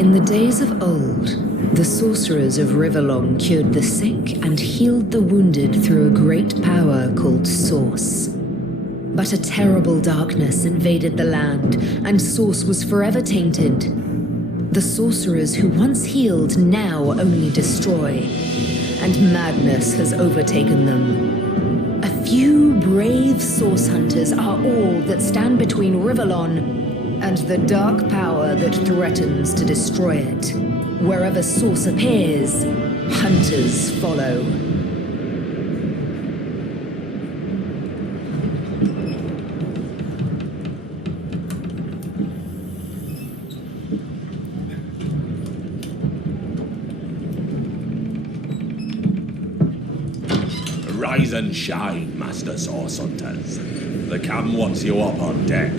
In the days of old, the sorcerers of Riverlong cured the sick and healed the wounded through a great power called Source. But a terrible darkness invaded the land, and Source was forever tainted. The sorcerers who once healed now only destroy, and madness has overtaken them. A few brave Source hunters are all that stand between Riverlong and the dark power that threatens to destroy it. Wherever Source appears, hunters follow. Rise and shine, Master Source Hunters. The captain wants you up on deck.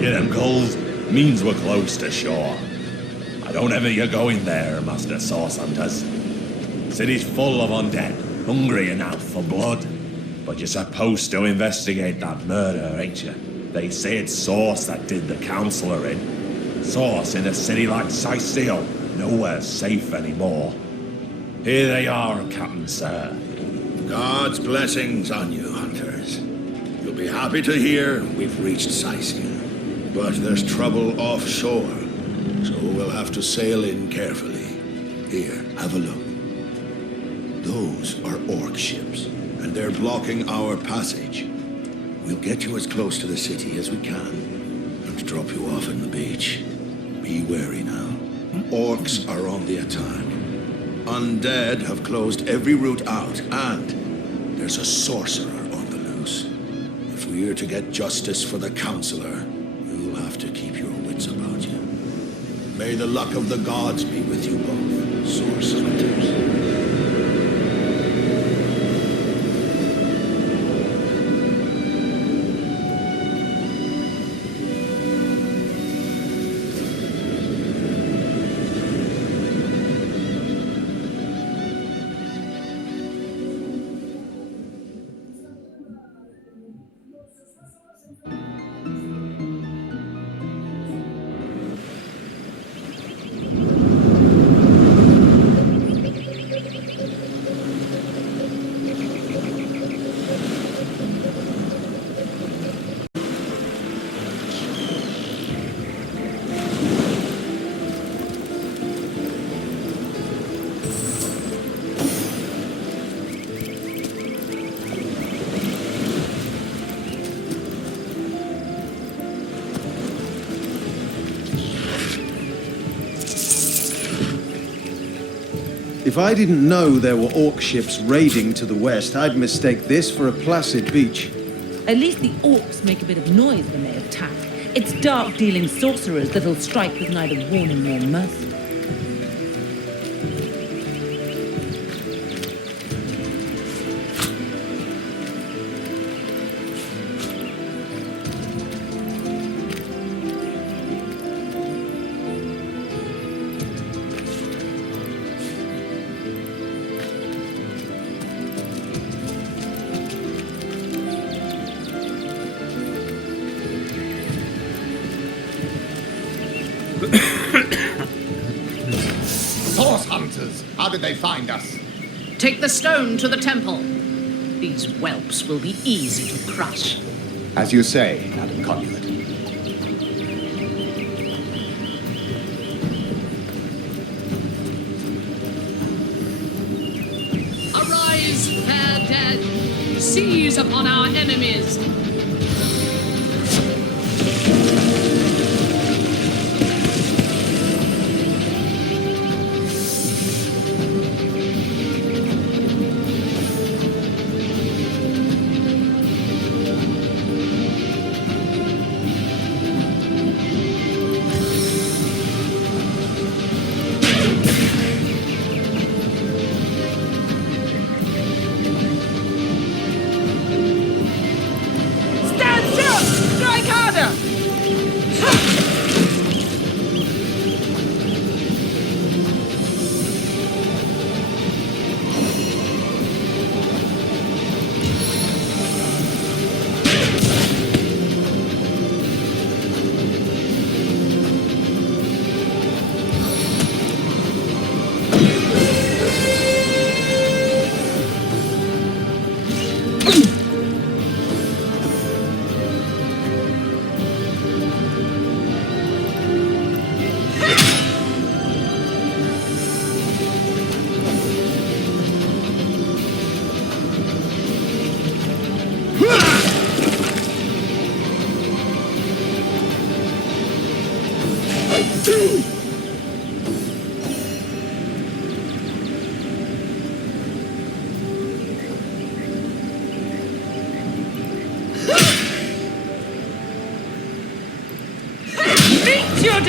Hear them gulls? Means we're close to shore. I don't ever you going there, Master Source Hunters. City's full of undead, hungry enough for blood. But you're supposed to investigate that murder, ain't you? They say it's Source that did the counselor in. Source in a city like Sicil, nowhere safe anymore. Here they are, Captain Sir. God's blessings on you, hunters. You'll be happy to hear we've reached Sicil. But there's trouble offshore, so we'll have to sail in carefully. Here, have a look. Those are orc ships, and they're blocking our passage. We'll get you as close to the city as we can, and drop you off in the beach. Be wary now. Orcs are on the attack. Undead have closed every route out, and there's a sorcerer on the loose. If we're to get justice for the counselor, you'll have to keep your wits about you. May the luck of the gods be with you both, Source Hunters. If I didn't know there were orc ships raiding to the west, I'd mistake this for a placid beach. At least the orcs make a bit of noise when they attack. It's dark-dealing sorcerers that'll strike with neither warning nor mercy. Source hunters! How did they find us? Take the stone to the temple. These whelps will be easy to crush. As you say, Madam Conduit. Arise, fair dead! Seize upon our enemies!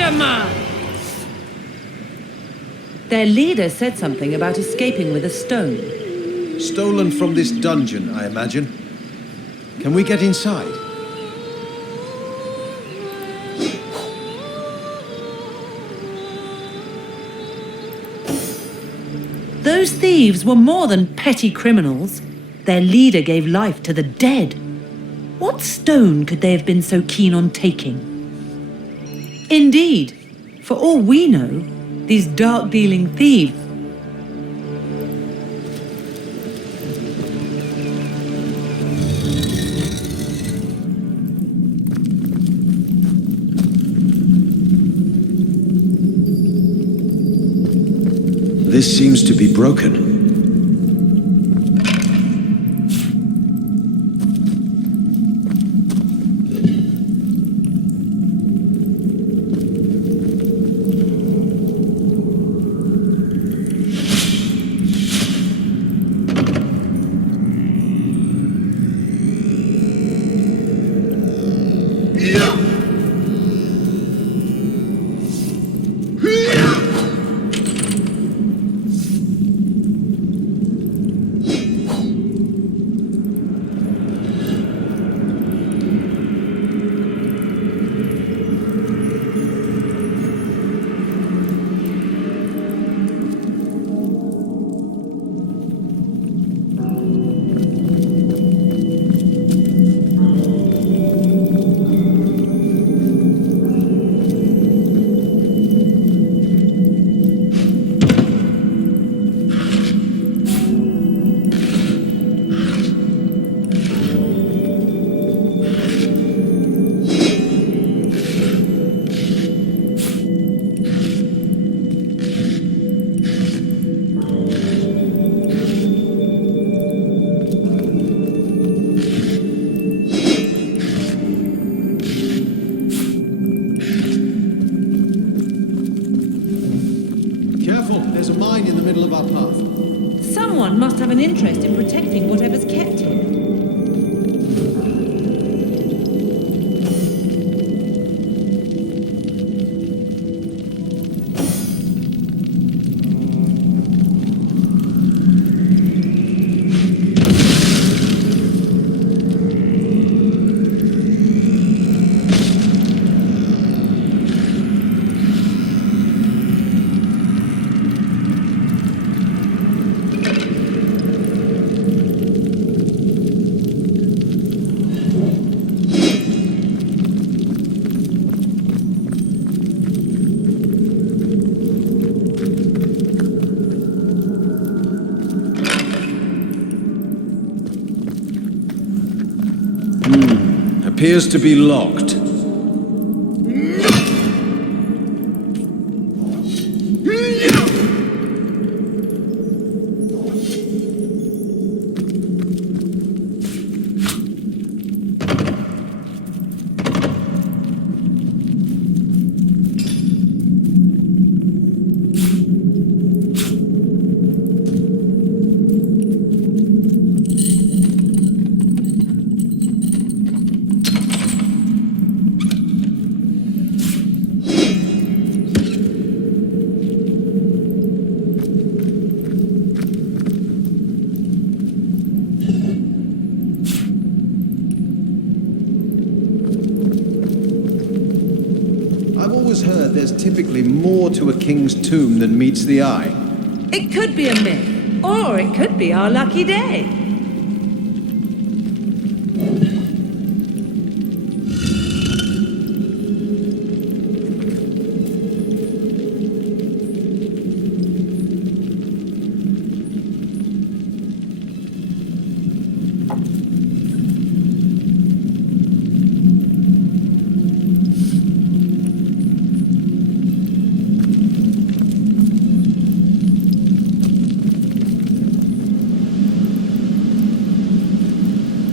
spider-man! Their leader said something about escaping with a stone. Stolen from this dungeon, I imagine. Can we get inside? Those thieves were more than petty criminals. Their leader gave life to the dead. What stone could they have been so keen on taking? Indeed, for all we know, these dark-dealing thieves... This seems to be broken. There's a mine in the middle of our path. Someone must have an interest in protecting whatever's kept here. Appears to be locked. Heard there's typically more to a king's tomb than meets the eye. It could be a myth, or it could be our lucky day.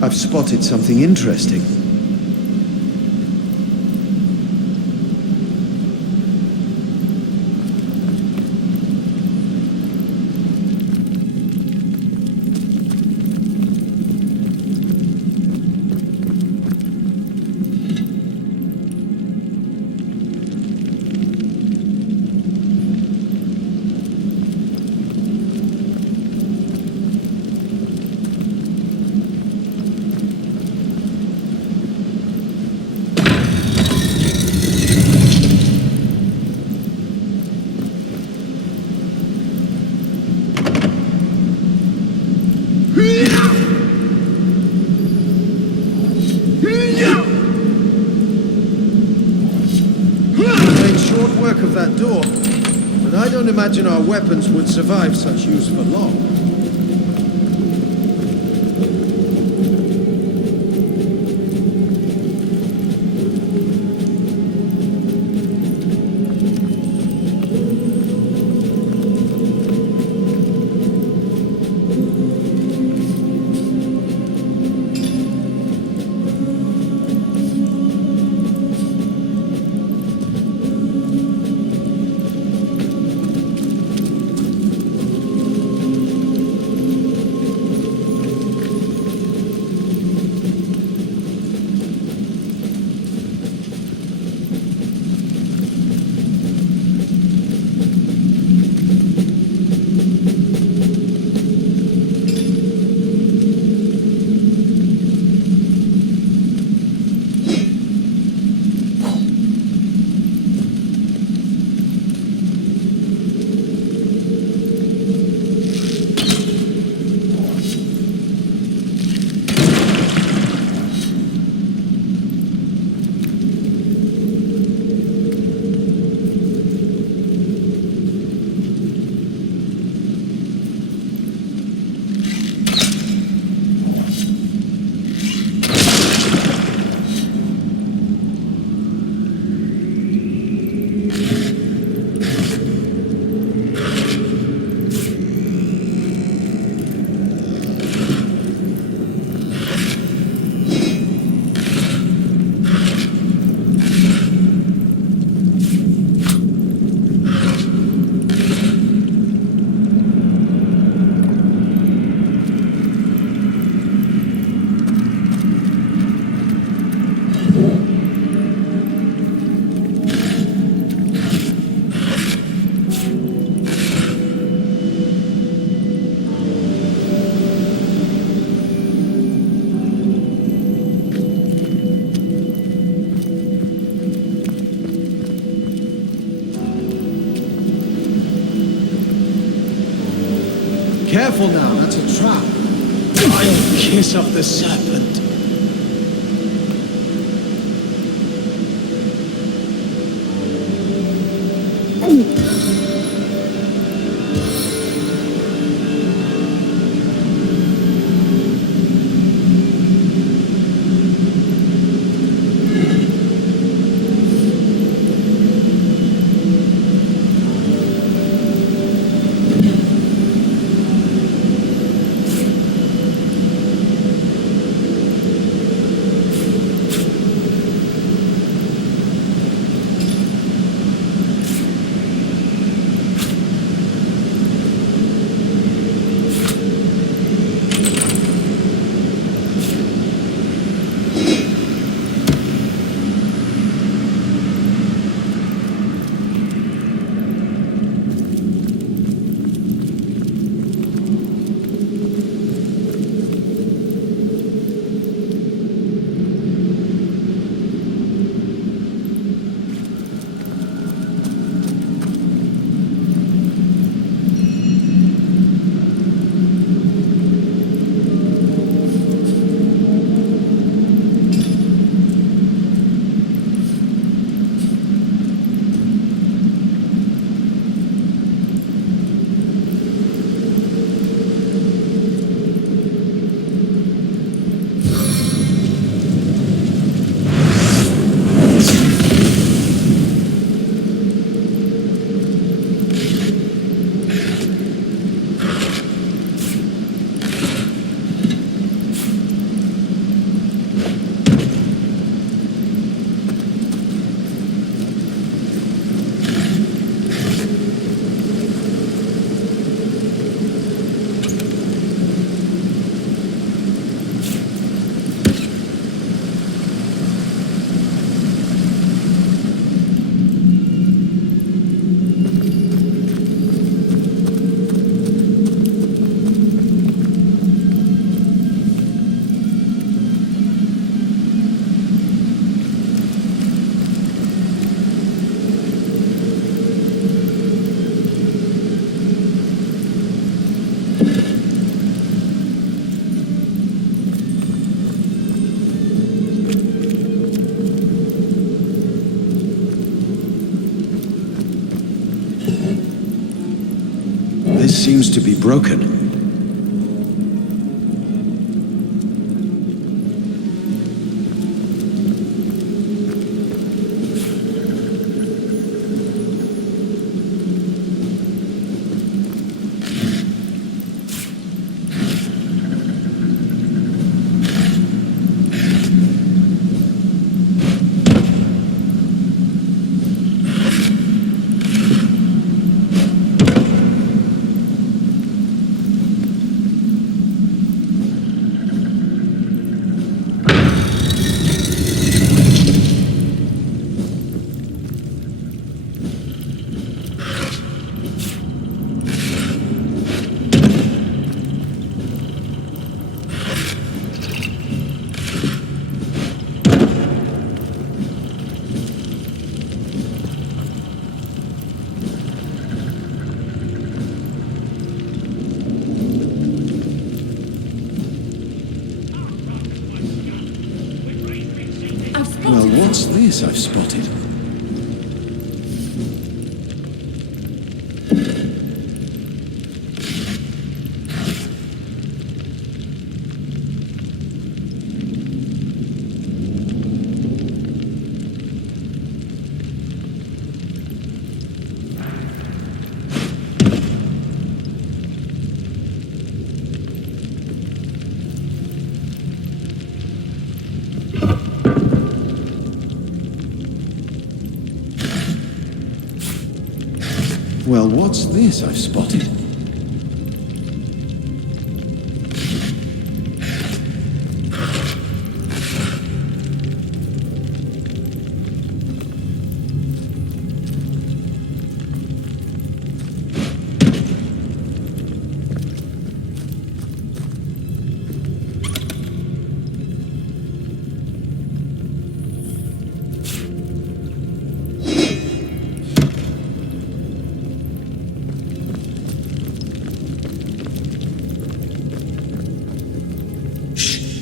I've spotted something interesting. imagine our weapons would survive such use for long. Careful now, that's a trap. I'll kiss of the serpent. This seems to be broken. Well, what's this I've spotted? Well, what's this I've spotted?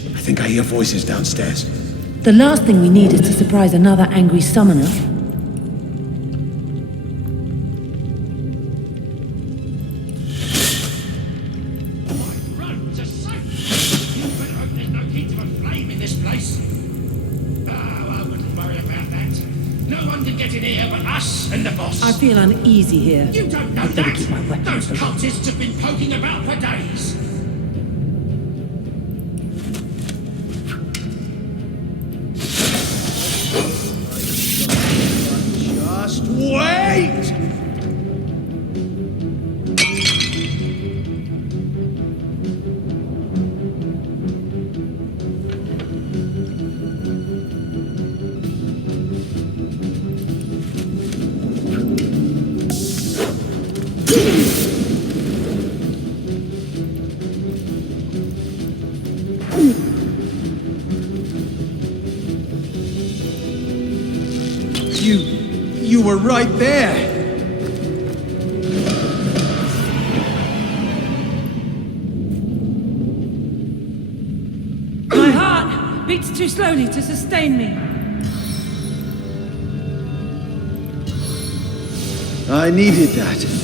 I think I hear voices downstairs. The last thing we need is to surprise another angry summoner. Run to safety! You better hope there's no hint of a flame in this place. Oh, I wouldn't worry about that. No one can get in here but us and the boss. I feel uneasy here. You don't know I'd better that! keep my weapons Those away. cultists have been poking about for days. Just wait! You were right there! My heart beats too slowly to sustain me. I needed that.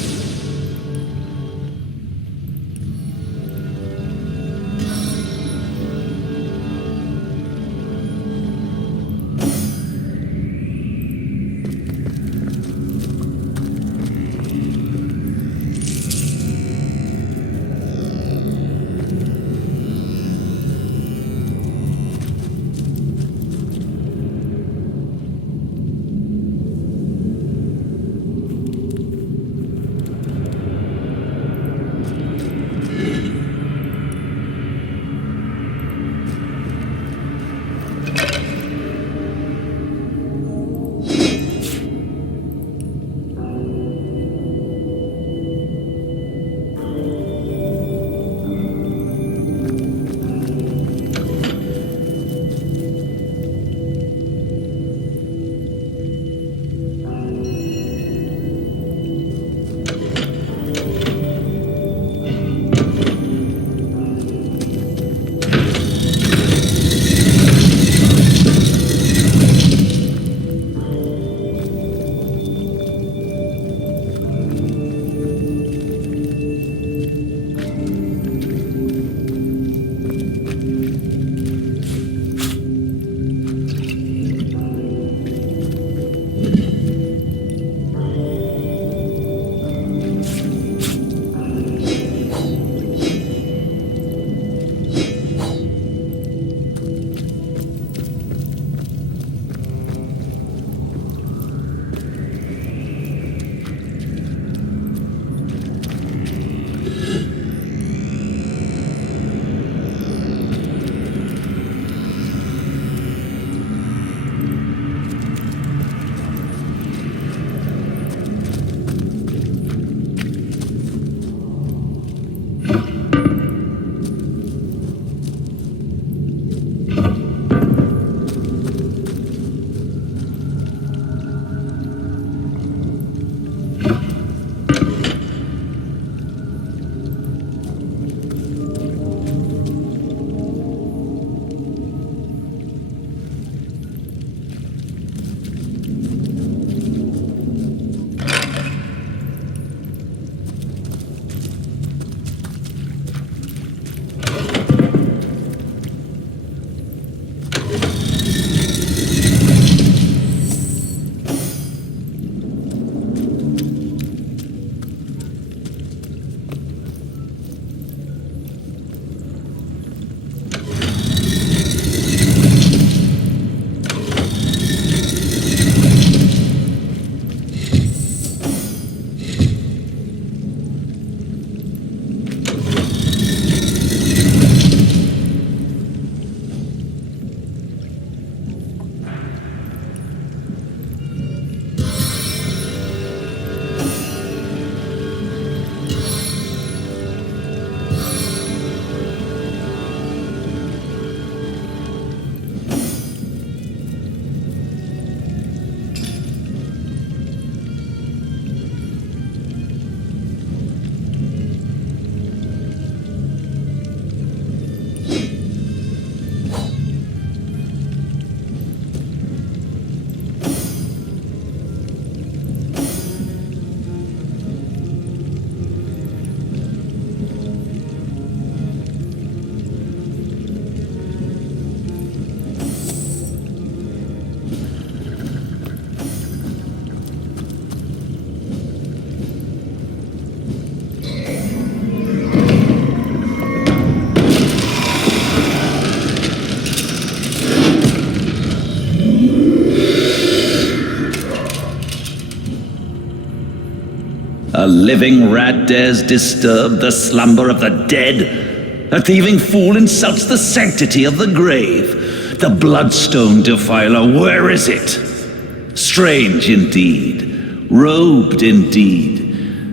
living rat dares disturb the slumber of the dead. A thieving fool insults the sanctity of the grave. The bloodstone defiler, where is it? Strange indeed, robed indeed.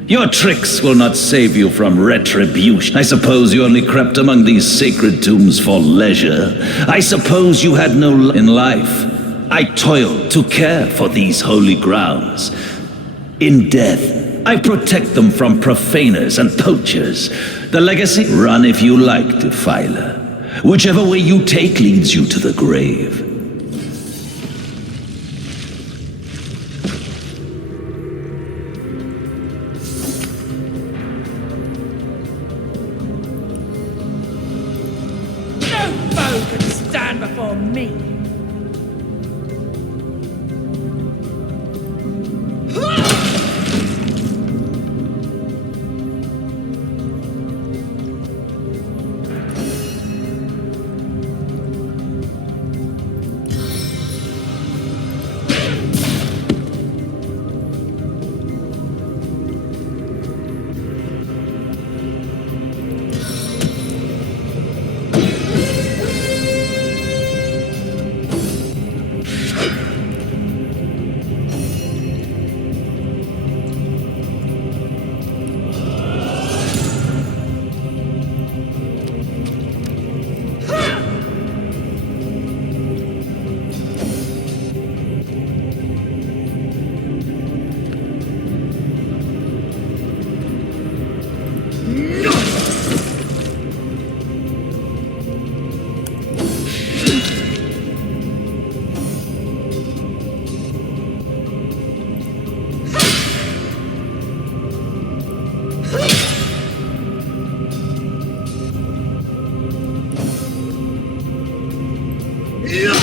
Your tricks will not save you from retribution. I suppose you only crept among these sacred tombs for leisure. I suppose you had no in life. I toiled to care for these holy grounds. In death, I protect them from profaners and poachers. The legacy, run if you like, defiler. Whichever way you take leads you to the grave. Before me.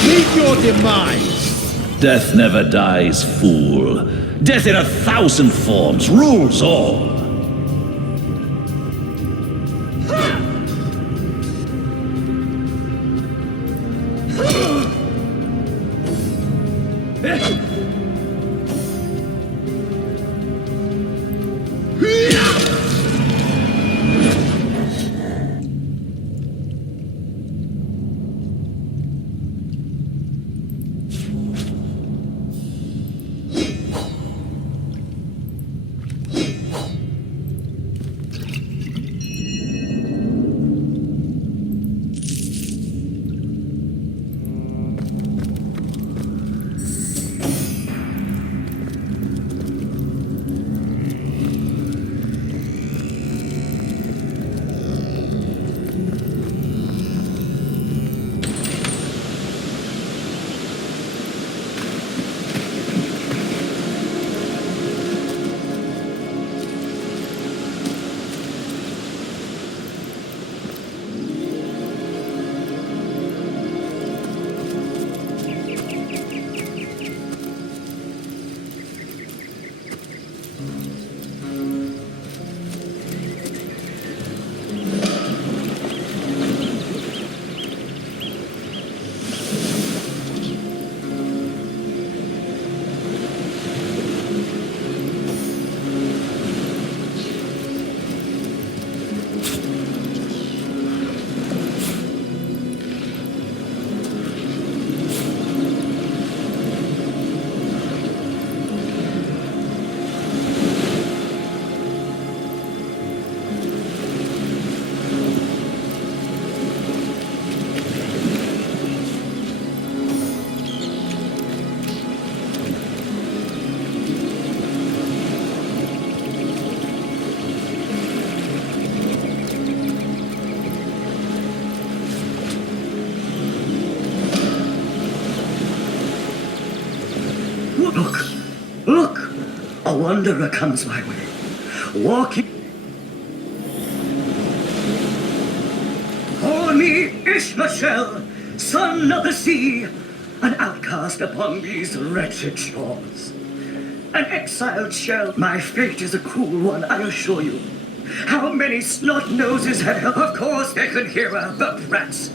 Meet your demise! Death never dies, fool. Death in 1,000 forms rules all. Look! A wanderer comes my way, walking. Call me Ishmael, son of the sea, an outcast upon these wretched shores. An exiled shell, my fate is a cruel one, I assure you. How many snot-noses have helped? Of course they could hear her, the brats.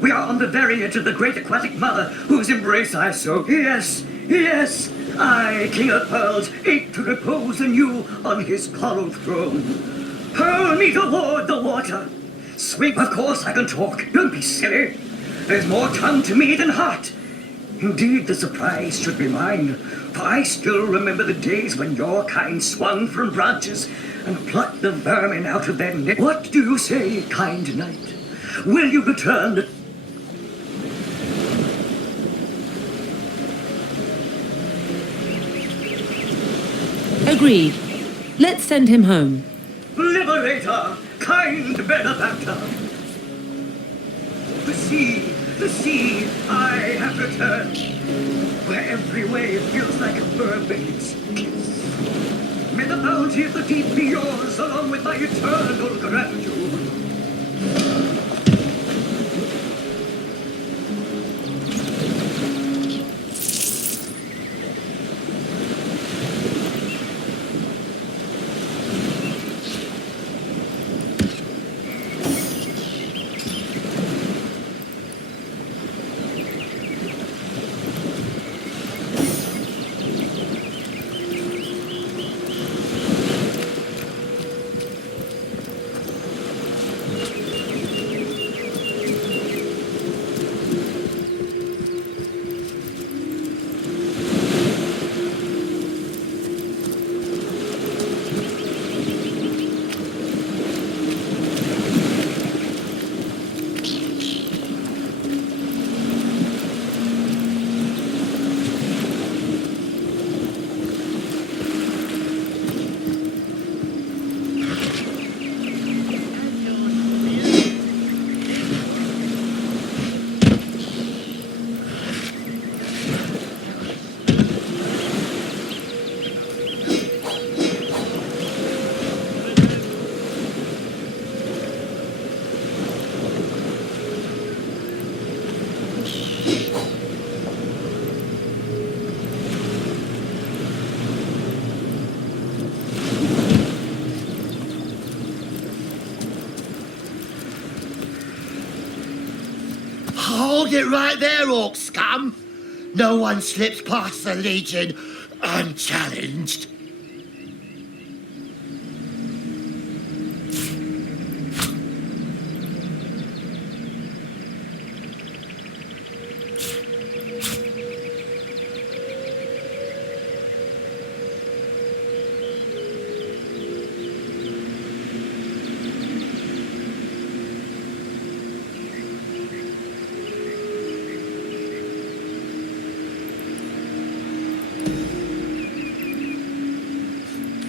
We are on the very edge of the great aquatic mother, whose embrace I so... Yes, I, King of Pearls, ache to repose anew on his coral throne. Hurl me toward the water. Swing, of course I can talk. Don't be silly. There's more tongue to me than heart. Indeed, the surprise should be mine, for I still remember the days when your kind swung from branches and plucked the vermin out of their net. What do you say, kind knight? Will you return? Agreed. Let's send him home. Liberator, kind benefactor. The sea, I have returned, where every wave feels like a mermaid's kiss. May the bounty of the deep be yours, along with my eternal gratitude. Hold it right there, orc scum! No one slips past the Legion unchallenged.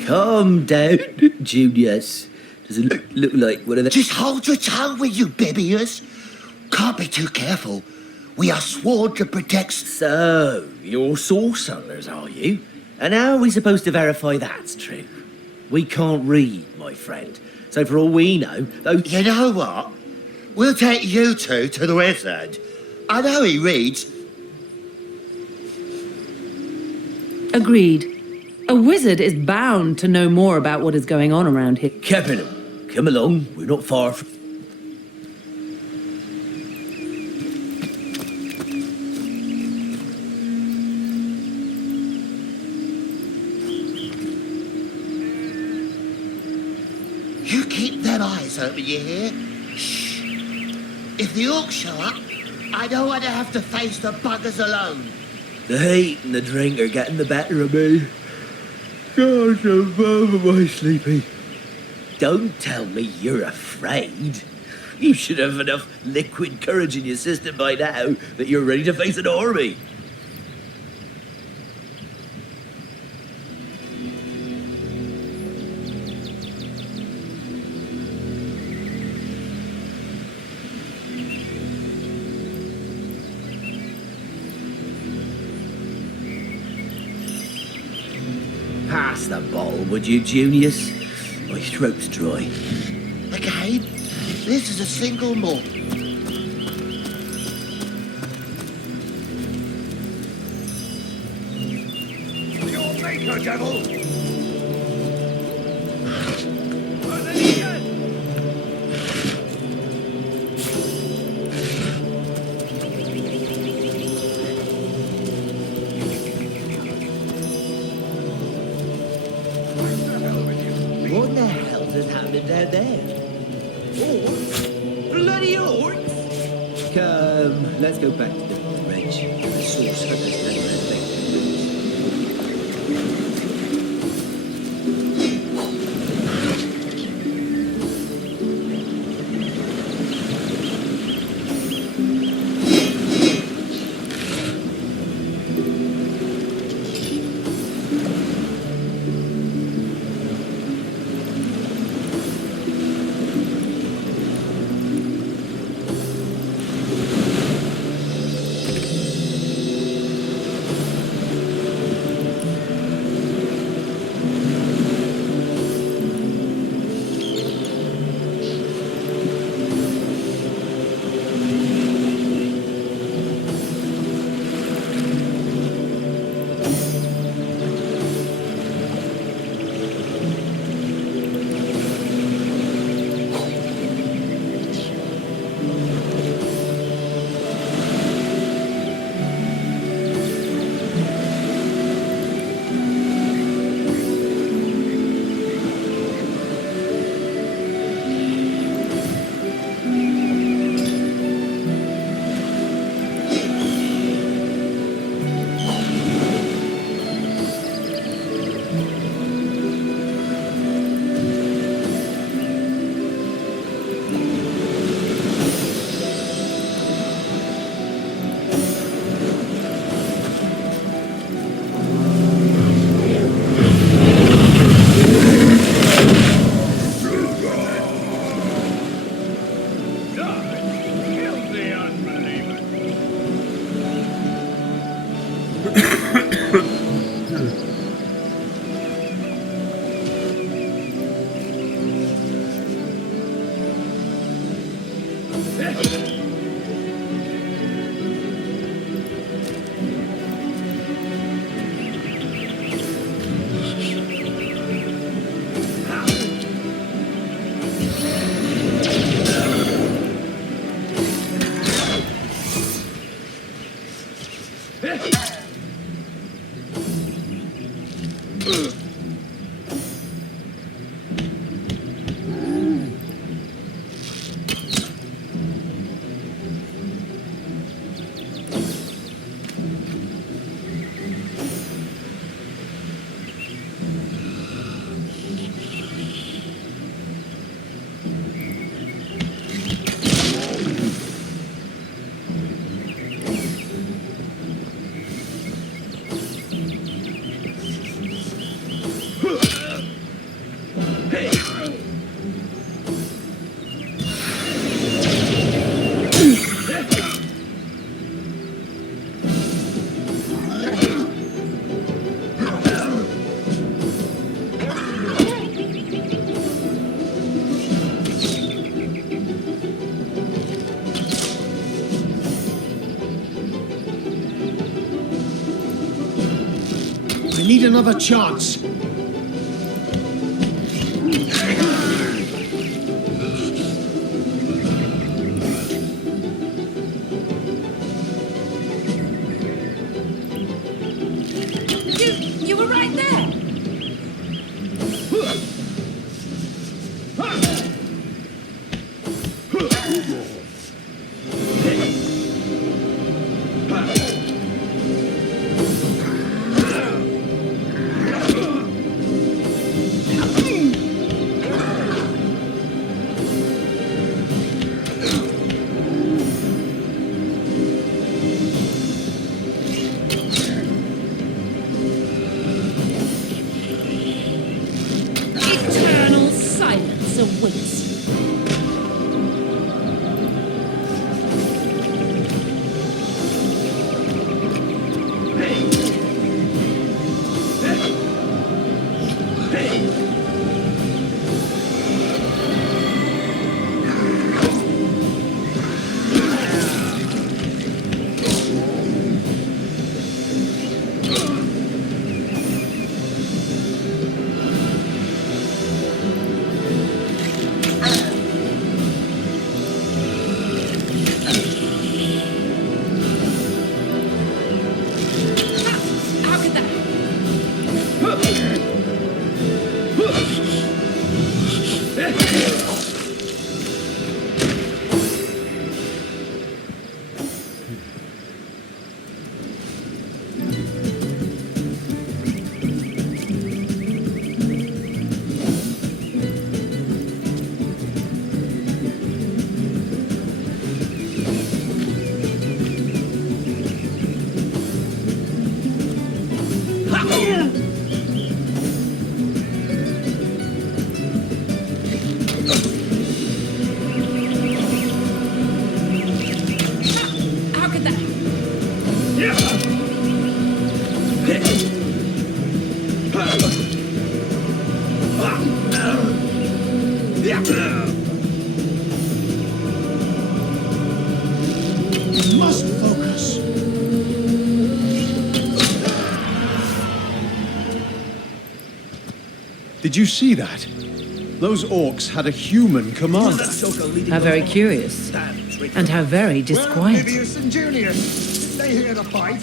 Calm down, Junius. Doesn't look like one of the... Just hold your tongue, will you, Bibius? Can't be too careful. We are sworn to protect... So, you're source hunters, are you? And how are we supposed to verify that's true? We can't read, my friend. So for all we know, those... You know what? We'll take you two to the wizard. I know he reads. Agreed. A wizard is bound to know more about what is going on around here. Captain, come along. We're not far from... You keep them eyes open, you hear? Shh. If the orcs show up, I don't want to have to face the buggers alone. The heat and the drink are getting the better of me. Gosh, I'm over my sleepy. Don't tell me you're afraid. You should have enough liquid courage in your system by now that you're ready to face an army. Pass the bottle, would you, Junius? My throat's dry. Again, this is a single malt. Your maker, devil! Orcs? Bloody orcs? Come, let's go back to the bridge. The source hunters done their thing. I need another chance. You were right there. Eternal silence awaits you. Did you see that? Those orcs had a human commander. How very curious. And how very disquieting. Livius and Junius, they hear the fight.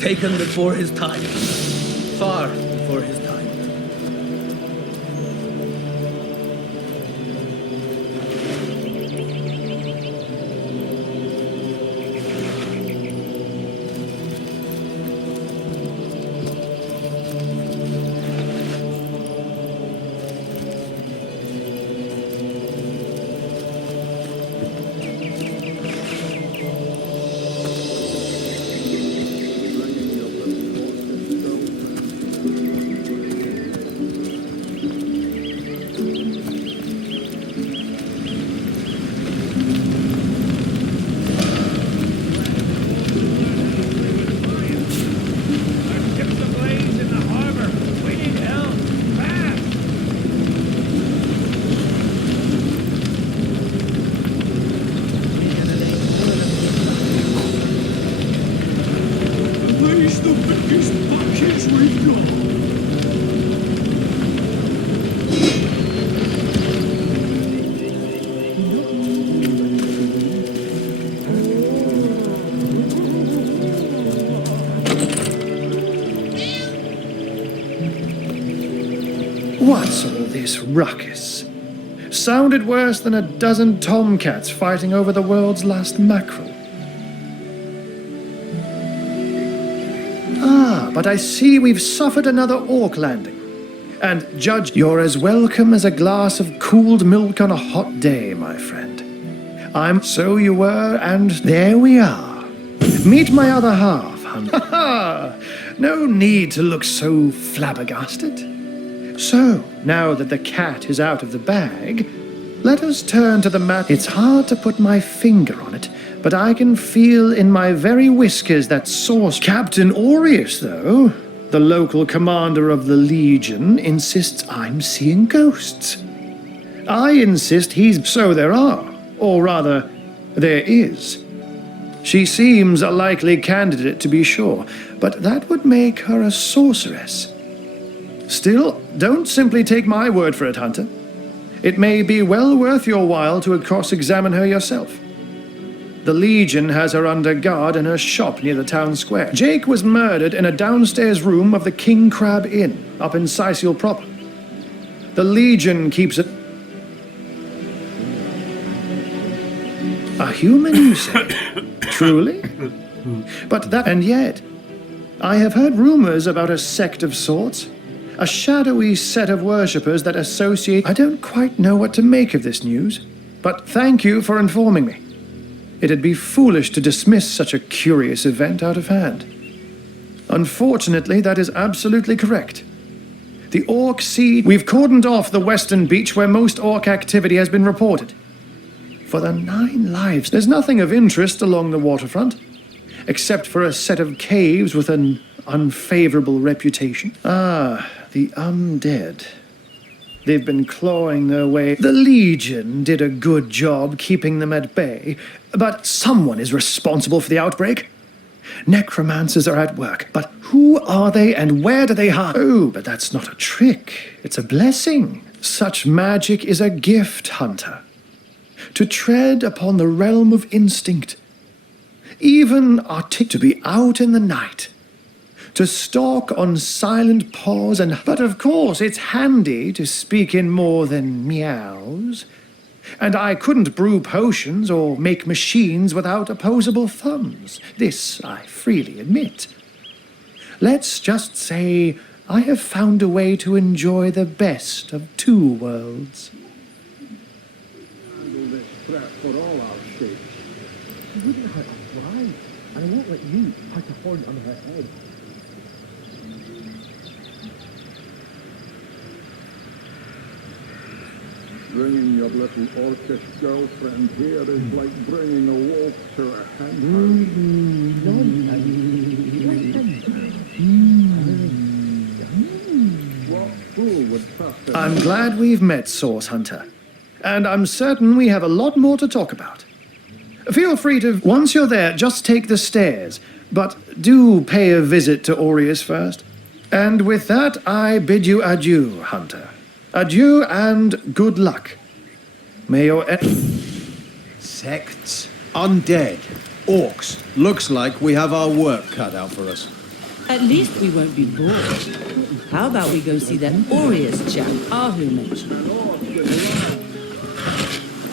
Taken before his time. Far before his time. What's all this ruckus? Sounded worse than a dozen tomcats fighting over the world's last mackerel. Ah, but I see we've suffered another orc landing. And judge, you're as welcome as a glass of cooled milk on a hot day, my friend. So you were, and there we are. Meet my other half, Hunter. No need to look so flabbergasted. So, now that the cat is out of the bag, let us turn to the mat. It's hard to put my finger on it, but I can feel in my very whiskers that sauce. Captain Aureus, though, the local commander of the Legion, insists I'm seeing ghosts. I insist so there are, or rather, there is. She seems a likely candidate to be sure, but that would make her a sorceress. Still, don't simply take my word for it, Hunter. It may be well worth your while to cross-examine her yourself. The Legion has her under guard in her shop near the town square. Jake was murdered in a downstairs room of the King Crab Inn, up in Sicil proper. The Legion keeps it... A human, you say? Truly? But that... And yet, I have heard rumors about a sect of sorts. A shadowy set of worshippers that associate... I don't quite know what to make of this news, but thank you for informing me. It'd be foolish to dismiss such a curious event out of hand. Unfortunately, that is absolutely correct. The Orc Sea... We've cordoned off the western beach where most Orc activity has been reported. For the 9 lives, there's nothing of interest along the waterfront, except for a set of caves with an unfavorable reputation. Ah, the undead. They've been clawing their way. The Legion did a good job keeping them at bay, but someone is responsible for the outbreak. Necromancers are at work, but who are they and where do they hide? Oh, but that's not a trick. It's a blessing. Such magic is a gift, Hunter. To tread upon the realm of instinct. Even to be out in the night. To stalk on silent paws and... But of course, it's handy to speak in more than meows. And I couldn't brew potions or make machines without opposable thumbs. This I freely admit. Let's just say I have found a way to enjoy the best of 2 worlds. Handle this threat for all our sakes. She wouldn't hurt us, right? And I won't let you touch a horn on her head. Bringing your little orcish girlfriend here is like bringing a wolf to a hen house. fool would trust her. I'm glad we've met, Source Hunter. And I'm certain we have a lot more to talk about. Feel free to, once you're there, just take the stairs. But do pay a visit to Aureus first. And with that, I bid you adieu, Hunter. Adieu and good luck. May your... Sects, undead, orcs. Looks like we have our work cut out for us. At least we won't be bored. How about we go see that Aureus chap Ahu mentioned?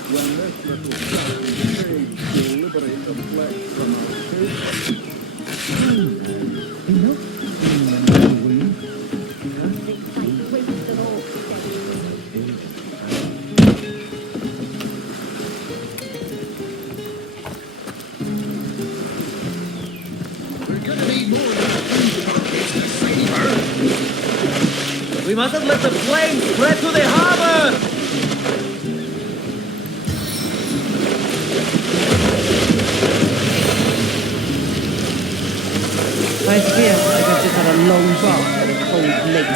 When this little chap betrayed to liberate the flesh from our faith. We mustn't let the flames spread to the harbor! I fear like I've just had a long bath at a cold lake.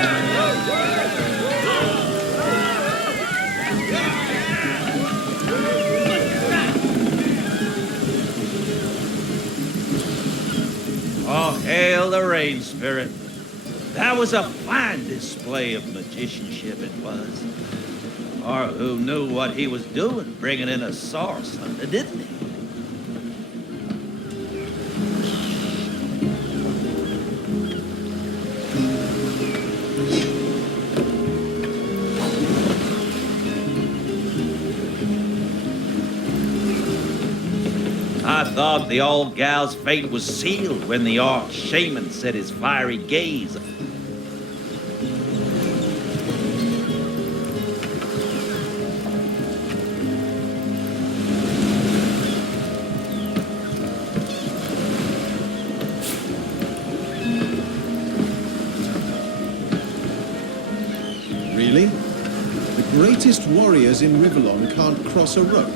Oh, hail the rain spirit. That was a fine display of magicianship it was. Or who knew what he was doing, bringing in a source hunter, didn't he? I thought the old gal's fate was sealed when the arch shaman set his fiery gaze. Really? The greatest warriors in Rivellon can't cross a rope.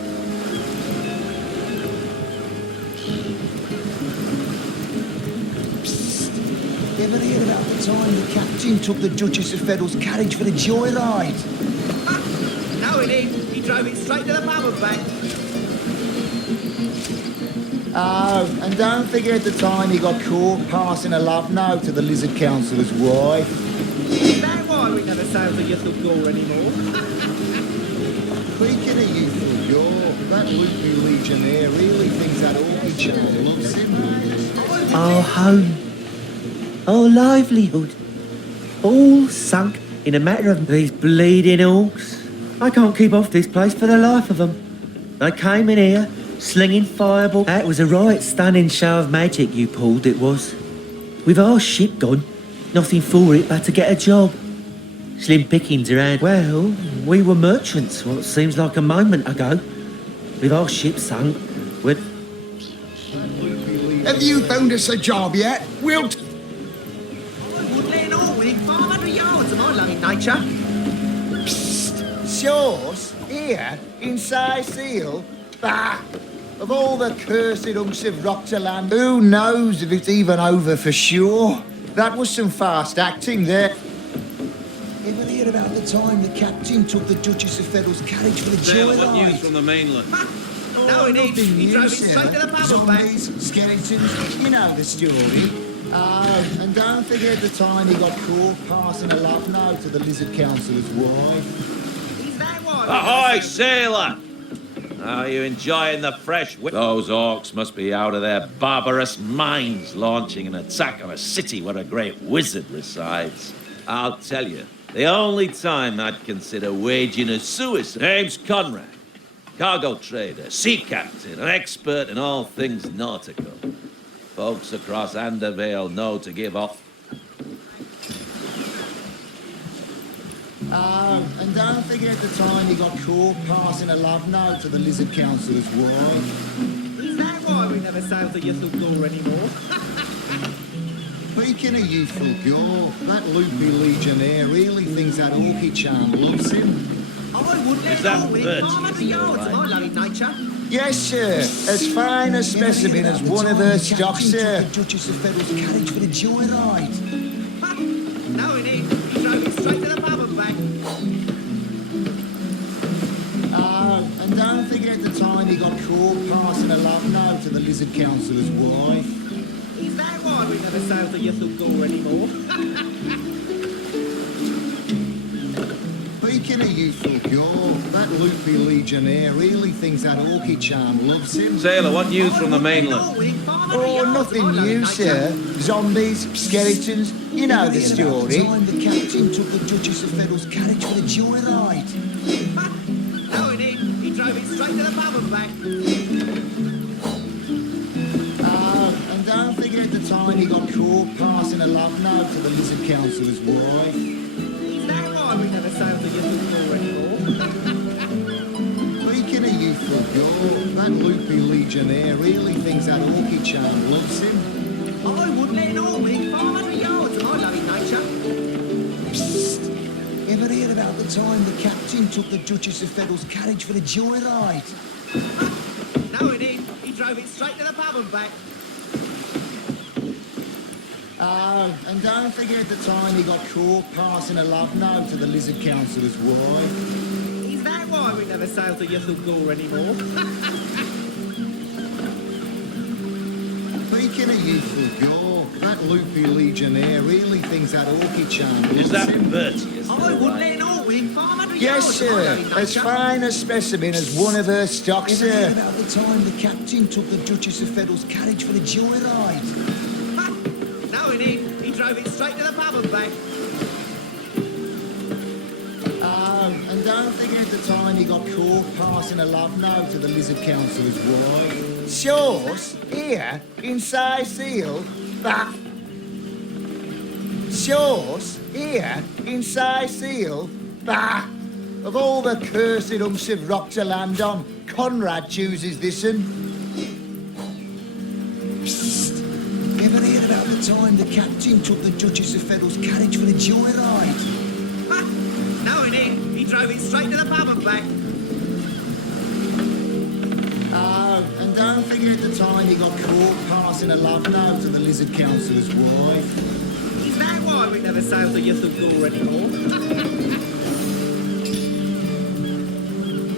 Ever heard about the time the captain took the Duchess of Federal's carriage for the joyride? No, he didn't. He drove it straight to the bubble bank. Oh, and don't forget the time he got caught passing a love note to the Lizard Councillor's wife. Is that why we never sail to Yuttle Gore anymore? Speaking of youthful gore, that loopy legionnaire really thinks that orchid child loves him. Our home. Our livelihood. All sunk in a matter of these bleeding orcs. I can't keep off this place for the life of them. They came in here, slinging fireballs. That was a right stunning show of magic you pulled, it was. With our ship gone, nothing for it but to get a job. Slim pickings around. Well, we were merchants, what seems like a moment ago. With our ship sunk, we'd... Have you found us a job yet, Wilt? Woodland all within 500 yards of my loving nature. Psst! Shores? Here? In Seal? Bah! Of all the cursed hunks of rock to land, who knows if it's even over for sure? That was some fast acting there. Ever hear about the time the captain took the Duchess of Federal's carriage for the joyride? What news from the mainland? No, he didn't. He drove it straight to the bubble bank. Zombies, skeletons, you know the story. Oh, and don't forget the time he got caught passing a love note to the Lizard Councillor's wife. Is that why? Ahoy, sailor! Are you enjoying the fresh wind? Those orcs must be out of their barbarous minds launching an attack on a city where a great wizard resides. I'll tell you, the only time I'd consider waging a suicide. Name's Conrad. Cargo trader, sea captain, an expert in all things nautical. Folks across Andervale know to give up. Oh, and don't forget the time he got caught passing a love note to the Lizard Councillor's wife. Is that why we never sail to Yuttle Gore anymore? Speaking of youthful gore, that loopy legionnaire really thinks that orchid charm loves him. I wouldn't let all within 500 yards of my loving nature. Yes, sir. As fine a specimen as one of her stock, sir. The Duchess of Federal's carriage for the joyride. No, he didn't. He drove it straight to the bubble caught passing a love note to the lizard councillor's wife. Is that why we never sail the Ythel anymore? Speaking of youthful gore, that loopy legionnaire really thinks that orchid charm loves him. Sailor, what news from the mainland? Oh, nothing new, sir. Zombies, skeletons, you know the story. Time the captain took the Duchess of Fiddle's carriage for the joyride. No, he did. He drove it straight to the pub and back. Oh, and don't forget the time he got caught passing a love note to the lizard councillor's wife. Is that why we never sailed the Ythel anymore? Speaking of youthful gore, that loopy legionnaire really thinks that orchid charm loves him. I wouldn't let it all within 500 yards of my loving nature. Psst! Ever heard about the time the captain took the Duchess of Fiddle's carriage for the joyride? No, he did. He drove it straight to the pub and back. Oh, and don't forget the time he got caught passing a love note to the lizard councillor's wife. Is that why we never sailed the Ythel anymore? Speaking of youthful gore, that loopy legionnaire really thinks that orchid charm loves Is that him. Bertius? I wouldn't let it all within 500 Yes, yards of my sir. loving nature. As fine a specimen as one of her stock, Ever sir. heard About the time the captain took the Duchess of Fiddle's carriage for the joyride. No, he did. He drove it straight to the pub and back. Oh, and don't forget the time he got caught passing a love note to the lizard councillor's wife. Sauce? Here? In Seal? Bah! Sauce? Here? In Seal? Bah! Of all the cursed humps of rock to land on, Conrad chooses this one. Psst! Ever heard about the time the captain took the Duchess of Fiddle's carriage for the joyride? No, he did. He drove it straight to the pub and back. Oh, and don't forget the time he got caught passing a love note to the lizard councillor's wife. Is that why we never sailed the Ythel anymore?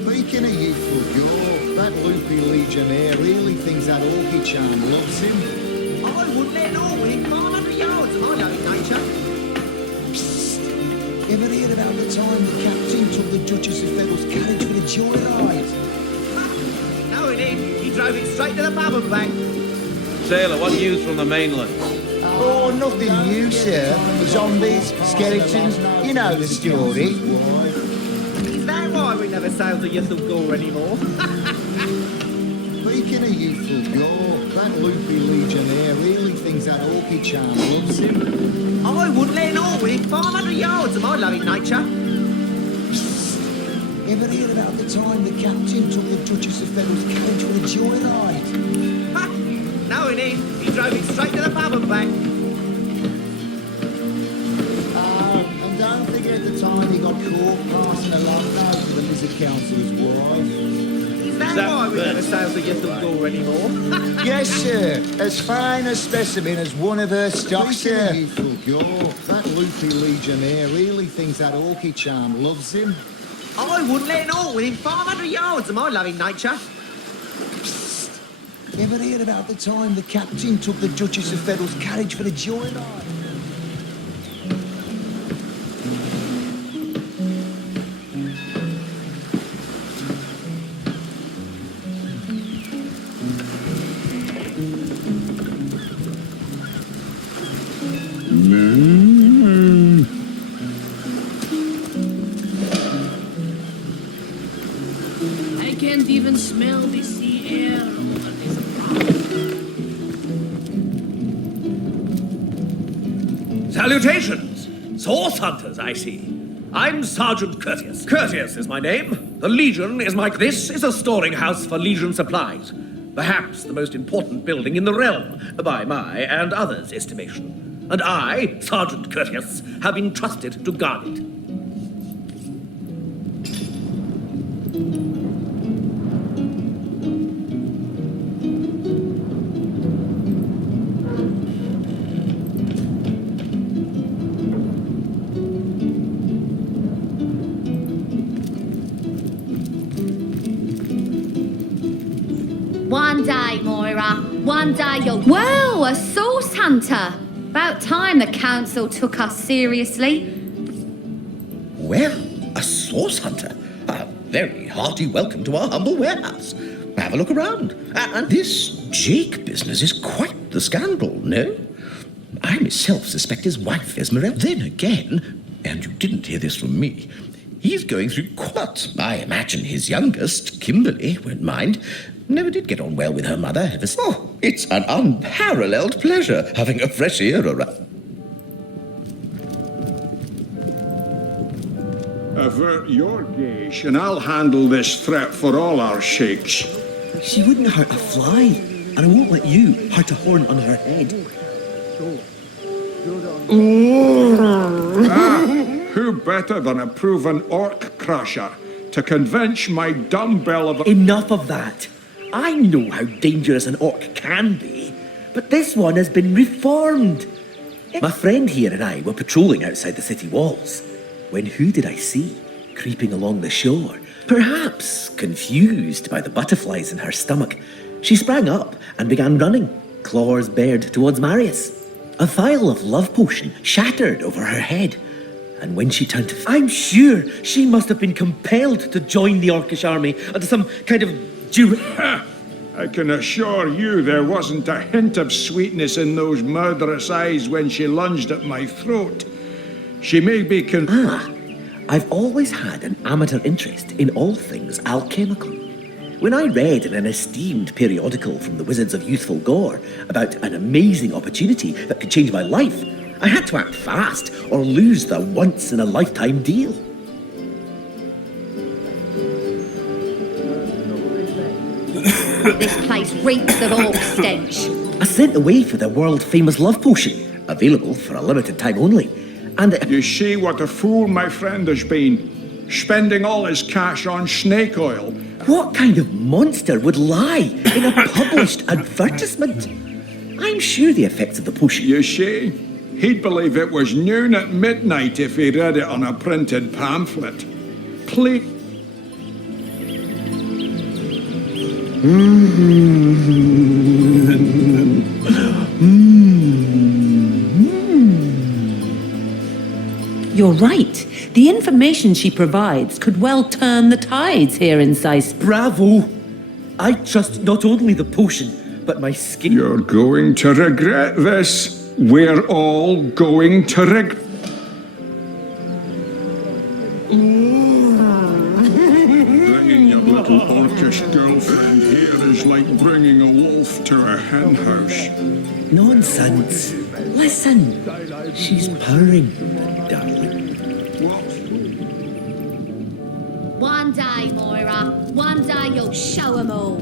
Speaking of youthful gore, that loopy legionnaire really thinks that orchid charm loves him. I wouldn't let it all within 500 yards of my loving nature. Psst! Ever heard about the time the captain took the Duchess of Fiddle's carriage for the joyride? No, he did. He drove it straight to the pub and back. Sailor, what news from the mainland? Oh, nothing new, sir. Zombies, skeletons, you know the story. Is that why we never sailed the Ythel anymore? Speaking of youthful gore, that loopy legionnaire really thinks that orchid charm loves him. I wouldn't let it all within 500 yards of my loving nature. Psst! Ever heard about the time the captain took the Duchess of Fiddle's carriage for the joyride? No, he did. He drove it straight to the pub and back. Oh, and don't forget the time he got caught passing a love note to the lizard councillor's wife. Is that why we never sailed the Ythel anymore? Yes, sir. As fine a specimen as one of her stock, sir. Youthful gore, that loopy legionnaire really thinks that orchid charm loves him. I wouldn't let it all within 500 yards of my loving nature. Psst! Ever heard about the time the captain took the Duchess of Fiddle's carriage for the joyride? I can't even smell the sea air. Salutations! Source hunters, I see. I'm Sergeant Curtius. Curtius is my name. The Legion is my... This is a storing house for Legion supplies. Perhaps the most important building in the realm, by my and others' estimation. And I, Sergeant Curtius, have been trusted to guard it. One day, Moira. One day you'll... Well, a source hunter. About time the council took us seriously. Well, a source hunter? A very hearty welcome to our humble warehouse. Have a look around. And this Jake business is quite the scandal, no? I myself suspect his wife Esmeralda. Then again, and you didn't hear this from me, he's going through quite. I imagine his youngest, Kimberly, won't mind. Never did get on well with her mother ever since. Oh, it's an unparalleled pleasure having a fresh ear around. Avert your gaze, and I'll handle this threat for all our sheiks. She wouldn't hurt a fly, and I won't let you hurt a horn on her head. Who better than a proven orc crusher to convince my dumbbell of... Enough of that. I know how dangerous an orc can be, but this one has been reformed. My friend here and I were patrolling outside the city walls, when who did I see creeping along the shore? Perhaps confused by the butterflies in her stomach, she sprang up and began running, claws bared towards Marius. A vial of love potion shattered over her head, and when she turned to... I'm sure she must have been compelled to join the Orcish army under some kind of... I can assure you there wasn't a hint of sweetness in those murderous eyes when she lunged at my throat. She may be I've always had an amateur interest in all things alchemical. When I read in an esteemed periodical from the Wizards of Youthful Gore about an amazing opportunity that could change my life, I had to act fast or lose the once-in-a-lifetime deal. This place reeks of orc stench. I sent away for the world-famous love potion, available for a limited time only. And you see what a fool my friend has been, spending all his cash on snake oil. What kind of monster would lie in a published advertisement? I'm sure the effects of the potion... You see, he'd believe it was noon at midnight if he read it on a printed pamphlet. Please... You're right. The information she provides could well turn the tides here in Sice. Bravo! I trust not only the potion, but my skin... You're going to regret this. We're all going to regret... Bringing your little orcish girlfriend here is like bringing a wolf to a hen house. Nonsense. Listen. She's purring, darling. One day, Moira. One day you'll show 'em all.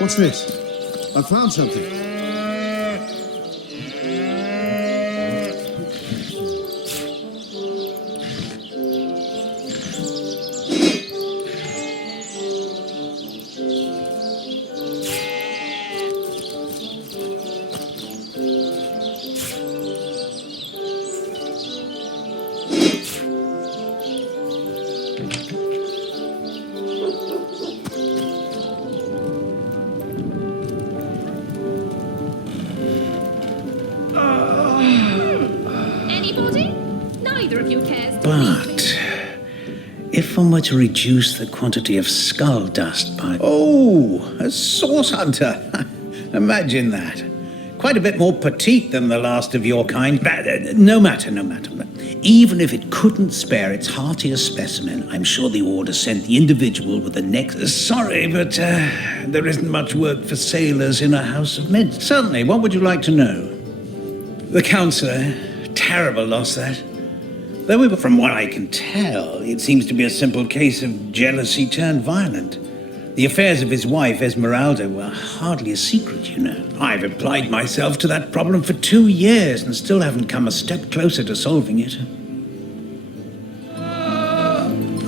What's this? I found something. But if one were to reduce the quantity of skull dust by... Oh, a source hunter. Imagine that. Quite a bit more petite than the last of your kind. No matter. Even if it couldn't spare its heartiest specimen, I'm sure the order sent the individual with the neck... Sorry, but there isn't much work for sailors in a house of men. Certainly, what would you like to know? The counsellor, terrible loss that. Though from what I can tell, it seems to be a simple case of jealousy turned violent. The affairs of his wife, Esmeralda, were hardly a secret, you know. I've applied myself to that problem for 2 years and still haven't come a step closer to solving it.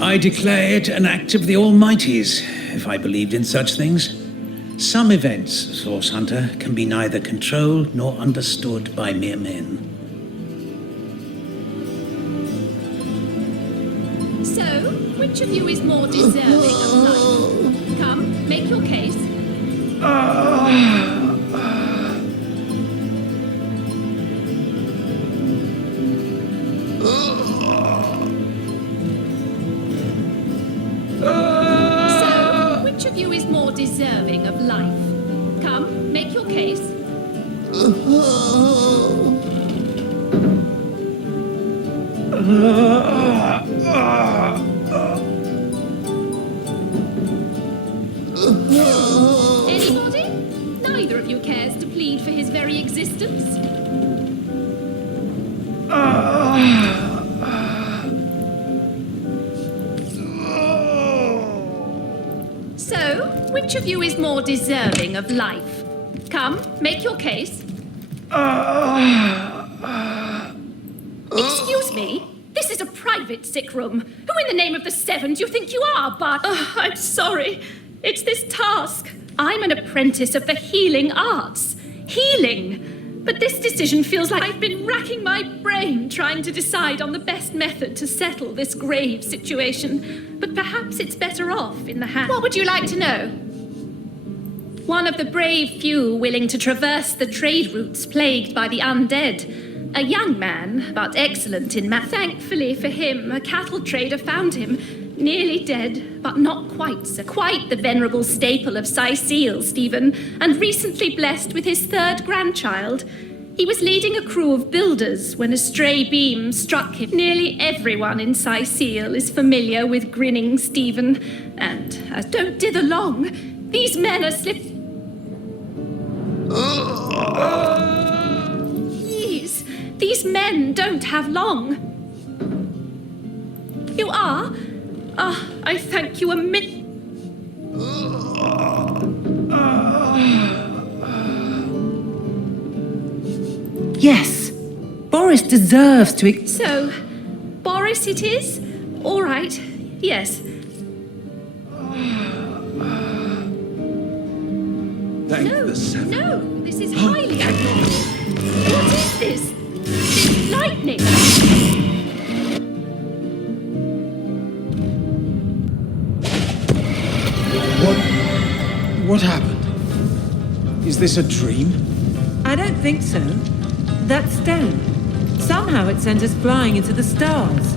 I declare it an act of the Almighty's, if I believed in such things. Some events, Source Hunter, can be neither controlled nor understood by mere men. So, which of you is more deserving of life? Come, make your case. So, which of you is more deserving of life? Come, make your case. Anybody? Neither of you cares to plead for his very existence. So, which of you is more deserving of life? Come, make your case. Excuse me? This is a private sick room. Who in the name of the seven do you think you are, but... I'm sorry. It's this task. I'm an apprentice of the healing arts. Healing. But this decision feels like I've been racking my brain trying to decide on the best method to settle this grave situation. But perhaps it's better off in the hands... What would you like to know? One of the brave few willing to traverse the trade routes plagued by the undead. A young man, but excellent in math. Thankfully for him, a cattle trader found him, nearly dead, but not quite so. Quite the venerable staple of Sicile, Stephen, and recently blessed with his 3rd grandchild. He was leading a crew of builders when a stray beam struck him. Nearly everyone in Sicile is familiar with grinning Stephen, and don't dither long. These men are Please, these men don't have long. You are? I thank you Yes, Boris deserves to... So, Boris it is? All right, yes. No, this is highly abnormal. What is this? This lightning? What happened? Is this a dream? I don't think so. That stone. Somehow it sent us flying into the stars.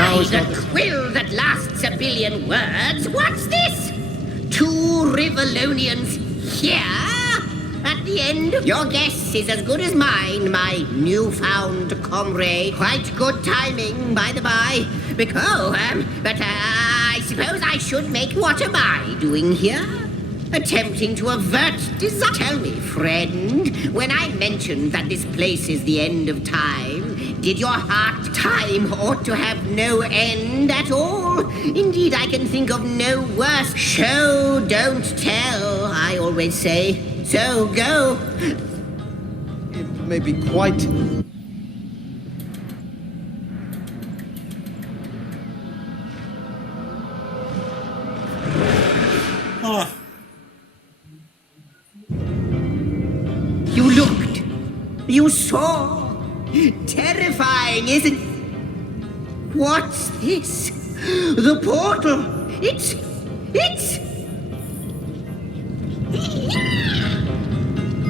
now is the not the... quill that lasts a billion words. What's this? 2 Rivalonians here? At the end, your guess is as good as mine, my newfound comrade. Quite good timing, by the by. I suppose I should make... What am I doing here? Attempting to avert disaster. Tell me, friend, when I mentioned that this place is the end of time, did your heart time ought to have no end at all? Indeed, I can think of no worse. Show, don't tell, I always say. So, go. It may be quite... You looked. You saw. Terrifying, isn't it? What's this? The portal. It's...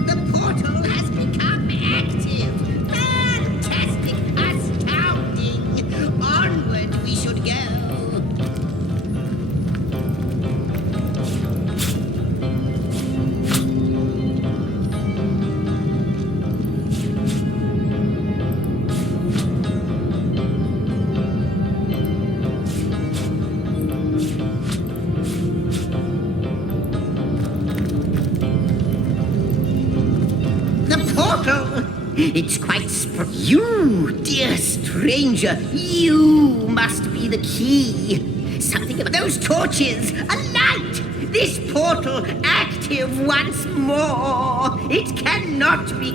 The portal has become active. Fantastic, astounding. Onward we should go. It's quite You, dear stranger, you must be the key. Something about those torches, a light! This portal active once more. It cannot be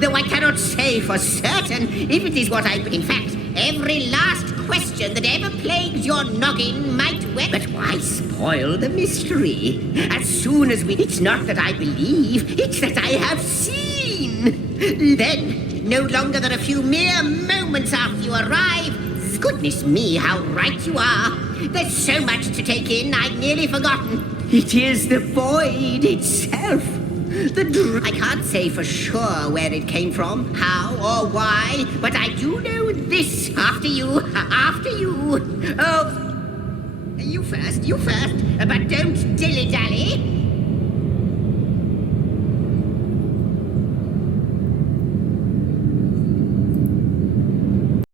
though I cannot say for certain if it is what I... In fact, every last question that ever plagued your noggin might well... But why spoil the mystery? As soon as we... It's not that I believe, it's that I have seen. Then, no longer than a few mere moments after you arrive, goodness me, how right you are. There's so much to take in, I'd nearly forgotten. It is the void itself. I can't say for sure where it came from, how or why, but I do know this. After you. Oh, you first, but don't dilly-dally.